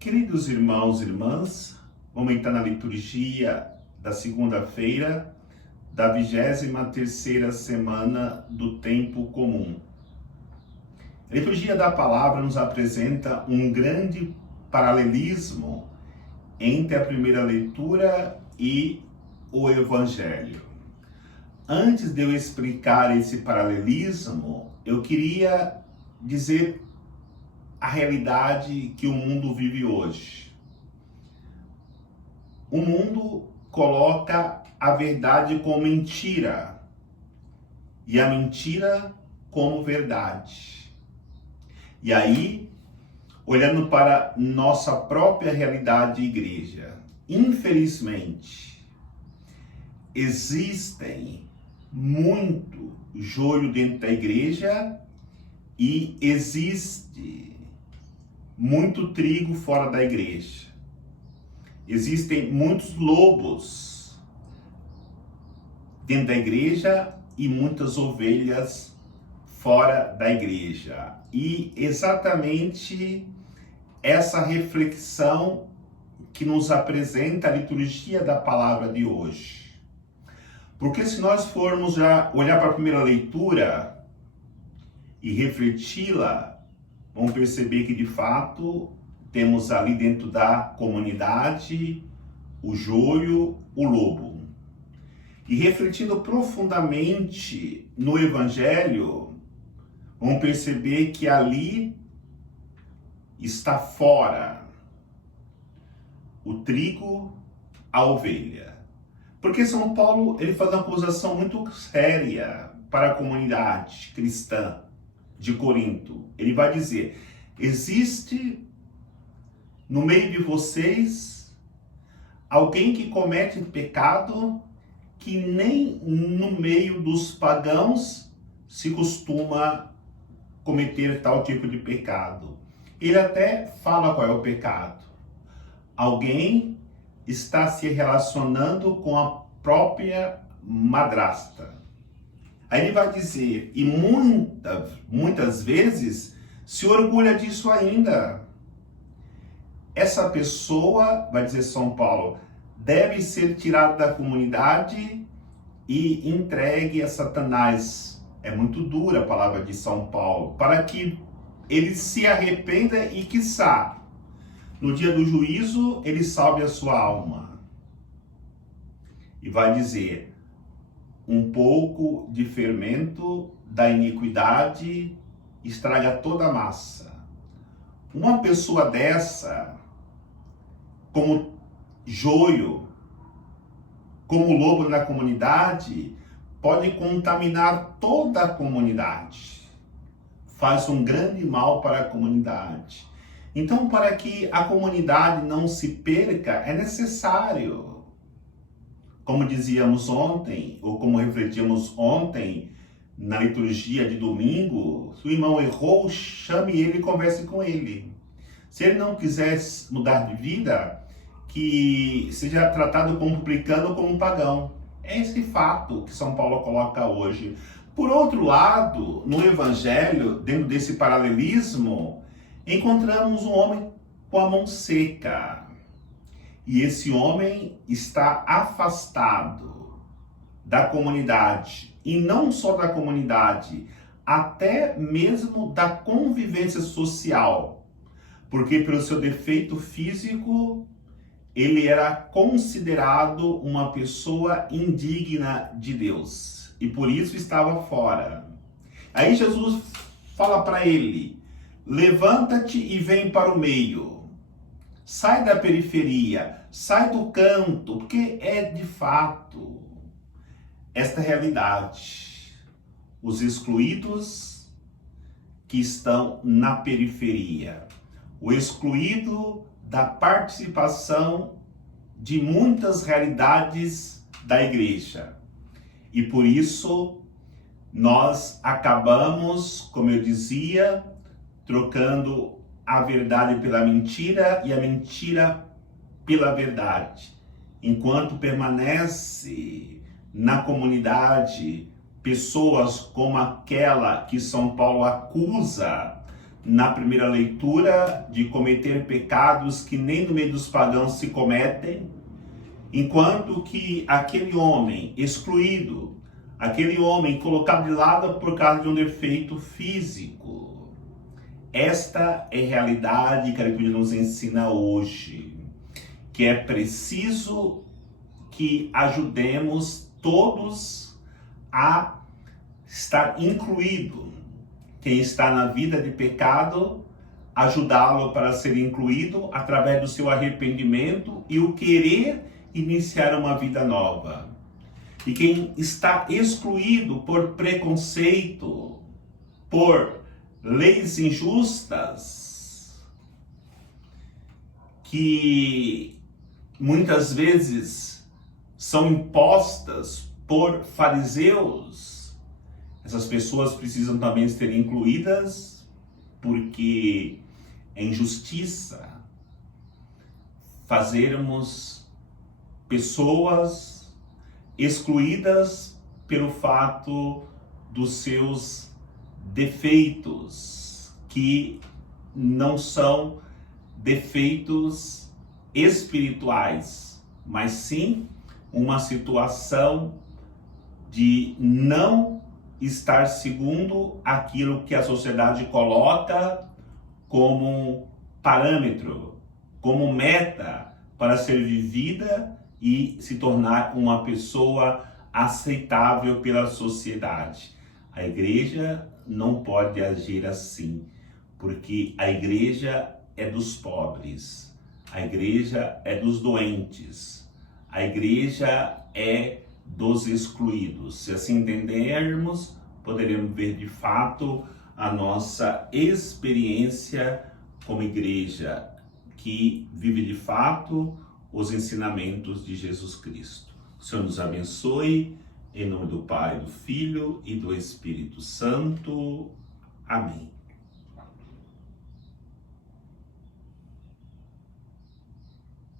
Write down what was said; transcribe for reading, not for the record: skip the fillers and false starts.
Queridos irmãos e irmãs, vamos entrar na liturgia da segunda-feira da 23ª semana do Tempo Comum. A liturgia da palavra nos apresenta um grande paralelismo entre a primeira leitura e o Evangelho. Antes de eu explicar esse paralelismo, eu queria dizer a realidade que o mundo vive hoje. O mundo coloca a verdade como mentira e a mentira como verdade. E aí, olhando para nossa própria realidade igreja, infelizmente, existem muito joio dentro da igreja e existe muito trigo fora da igreja. Existem muitos lobos dentro da igreja e muitas ovelhas fora da igreja. E exatamente essa reflexão que nos apresenta a liturgia da palavra de hoje. Porque se nós formos já olhar para a primeira leitura e refleti-la, vamos perceber que de fato temos ali dentro da comunidade o joio, o lobo. E refletindo profundamente no Evangelho, vamos perceber que ali está fora o trigo, a ovelha. Porque São Paulo ele faz uma acusação muito séria para a comunidade cristã de Corinto. Ele vai dizer: existe no meio de vocês alguém que comete pecado que nem no meio dos pagãos se costuma cometer tal tipo de pecado. Ele até fala qual é o pecado. Alguém está se relacionando com a própria madrasta. Aí ele vai dizer, e muitas vezes se orgulha disso ainda. Essa pessoa, vai dizer São Paulo, deve ser tirada da comunidade e entregue a Satanás. É muito dura a palavra de São Paulo, para que ele se arrependa e, quiçá, no dia do juízo, ele salve a sua alma. E vai dizer, um pouco de fermento da iniquidade estraga toda a massa. Uma pessoa dessa, como joio, como lobo na comunidade, pode contaminar toda a comunidade. Faz um grande mal para a comunidade. Então, para que a comunidade não se perca, é necessário, como dizíamos ontem, ou como refletimos ontem na liturgia de domingo, se o irmão errou, chame ele e converse com ele. Se ele não quiser mudar de vida, que seja tratado como publicano ou como pagão. É esse fato que São Paulo coloca hoje. Por outro lado, no Evangelho, dentro desse paralelismo, encontramos um homem com a mão seca. E esse homem está afastado da comunidade. E não só da comunidade, até mesmo da convivência social. Porque pelo seu defeito físico, ele era considerado uma pessoa indigna de Deus. E por isso estava fora. Aí Jesus fala para ele, levanta-te e vem para o meio. Sai da periferia, sai do canto, porque é de fato esta realidade. Os excluídos que estão na periferia. O excluído da participação de muitas realidades da igreja. E por isso nós acabamos, como eu dizia, trocando a verdade pela mentira e a mentira pela verdade. Enquanto permanece na comunidade pessoas como aquela que São Paulo acusa na primeira leitura, de cometer pecados que nem no meio dos pagãos se cometem, enquanto que aquele homem excluído, aquele homem colocado de lado por causa de um defeito físico, esta é a realidade que a Bíblia nos ensina hoje, que é preciso que ajudemos todos a estar incluído. Quem está na vida de pecado, ajudá-lo para ser incluído através do seu arrependimento e o querer iniciar uma vida nova. E quem está excluído por preconceito, por leis injustas, que muitas vezes são impostas por fariseus, essas pessoas precisam também ser incluídas, porque é injustiça fazermos pessoas excluídas pelo fato dos seus defeitos, que não são defeitos espirituais, mas sim uma situação de não estar segundo aquilo que a sociedade coloca como parâmetro, como meta para ser vivida e se tornar uma pessoa aceitável pela sociedade. A igreja não pode agir assim, porque a igreja é dos pobres, a igreja é dos doentes, a igreja é dos excluídos. Se assim entendermos, poderemos ver de fato a nossa experiência como igreja que vive de fato os ensinamentos de Jesus Cristo. O Senhor nos abençoe, em nome do Pai, do Filho e do Espírito Santo. Amém.